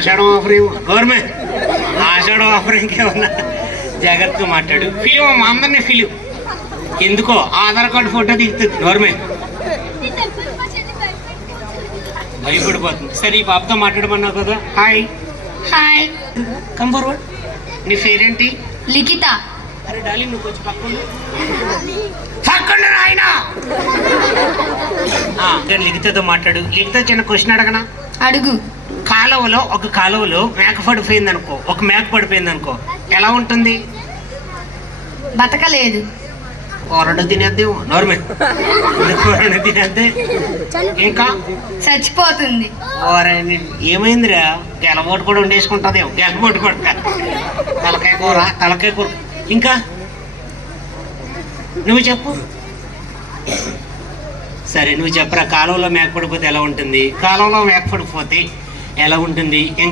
ఆషాఢం offer ఏమో government ఆషాఢం offer ఇంకేమన్నా జాగ్రత్తగా మాట్లాడు. ఫిలిం మా అందరినీ ఫిలిం ఎందుకో ఆధార్ కార్డు ఫోటో దిగుతుంది గవర్నమెంట్ భయపడిపోతుంది. సరే ఈ పాపతో మాట్లాడమన్నావు కదా. Hi hi. Come forward. నీ పేరేంటి? లిఖిత. అరే డాలి నువ్వు వచ్చి పక్కన ఆయన లిఖితతో మాట్లాడు. లిఖిత చిన్న క్వశ్చన్ అడగనా? అడుగు. ఒక కాలువలో మేక పడిపోయింది అనుకో, ఒక మేక పడిపోయింది అనుకో, ఎలా ఉంటుంది? బతకలేదు. కూరడు తినేద్దేమో నార్మల్ కూరడు తినేద్దే. ఇంకా చచ్చిపోతుంది. ఏమైందిరా? గెలబోటు కూడా వండేసుకుంటుందేమో. గెలబోటు కూడా తలకాయ కూర. ఇంకా నువ్వు చెప్పు. సరే నువ్వు చెప్పరా. కాలువలో మేక పడిపోతే ఎలా ఉంటుంది? కాలువలో మేక పడిపోతే ఎలా ఉంటుంది?